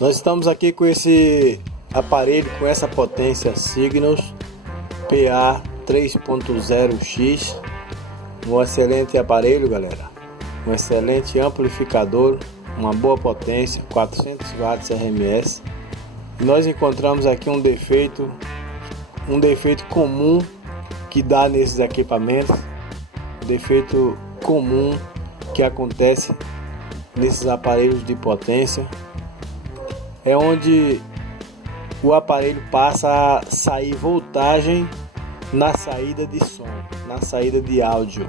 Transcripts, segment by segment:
Nós estamos aqui com esse aparelho com essa potência Signus PA 3.0X, um excelente aparelho, galera, um excelente amplificador, uma boa potência, 400 watts RMS. E nós encontramos aqui um defeito comum que dá nesses equipamentos, defeito comum que acontece nesses aparelhos de potência, é onde o aparelho passa a sair voltagem na saída de som, na saída de áudio,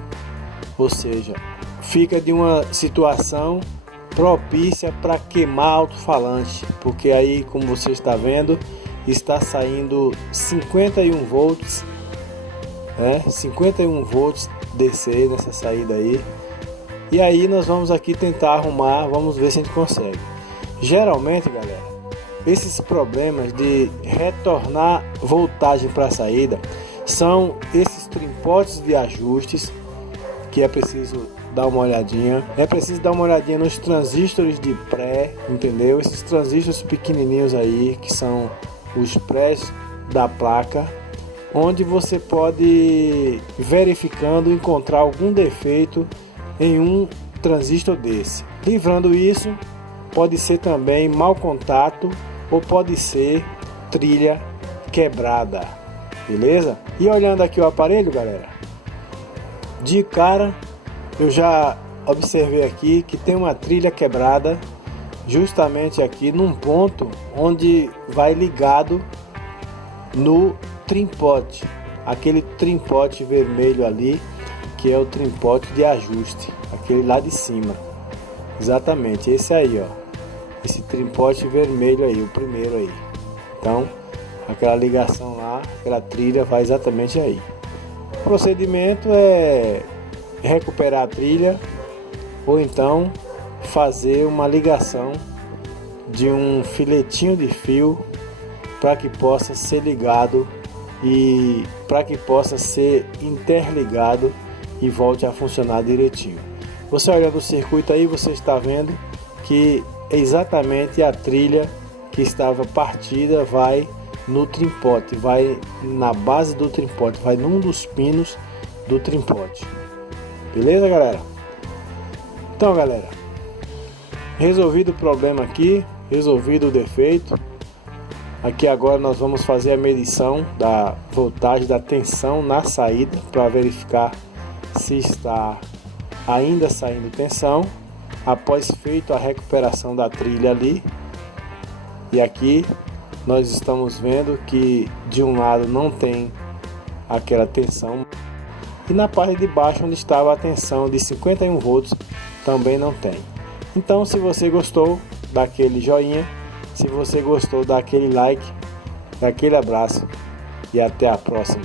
ou seja, fica de uma situação propícia para queimar alto-falante, porque aí, como você está vendo, está saindo 51 volts, 51 volts DC nessa saída aí. E aí nós vamos aqui tentar arrumar, vamos ver se a gente consegue. Geralmente, galera, esses problemas de retornar voltagem para a saída são esses trimpotes de ajustes que é preciso dar uma olhadinha. É preciso dar uma olhadinha nos transistores de pré, entendeu? Esses transistores pequenininhos aí, que são os prés da placa, onde você pode, verificando, encontrar algum defeito em um transistor desse. Livrando isso, pode ser também mau contato ou pode ser trilha quebrada, beleza? E olhando aqui o aparelho, galera, de cara eu já observei aqui que tem uma trilha quebrada justamente aqui num ponto onde vai ligado no trimpote, aquele trimpote vermelho ali, que é o trimpote de ajuste, aquele lá de cima, exatamente esse aí, ó, esse trimpote vermelho aí, o primeiro aí. Então aquela ligação lá, aquela trilha vai exatamente aí. O procedimento é recuperar a trilha ou então fazer uma ligação de um filetinho de fio para que possa ser ligado e para que possa ser interligado e volte a funcionar direitinho. Você olhando o circuito aí, você está vendo que exatamente a trilha que estava partida vai no trimpote, vai na base do trimpote, vai num dos pinos do trimpote. Beleza, galera? Então, galera, resolvido o problema aqui, resolvido o defeito. Aqui agora nós vamos fazer a medição da voltagem, da tensão na saída, para verificar se está ainda saindo tensão após feito a recuperação da trilha ali. E aqui nós estamos vendo que de um lado não tem aquela tensão e na parte de baixo, onde estava a tensão de 51 volts, também não tem. Então, se você gostou, dá aquele joinha. Se você gostou, dá aquele like. Aquele abraço e até a próxima.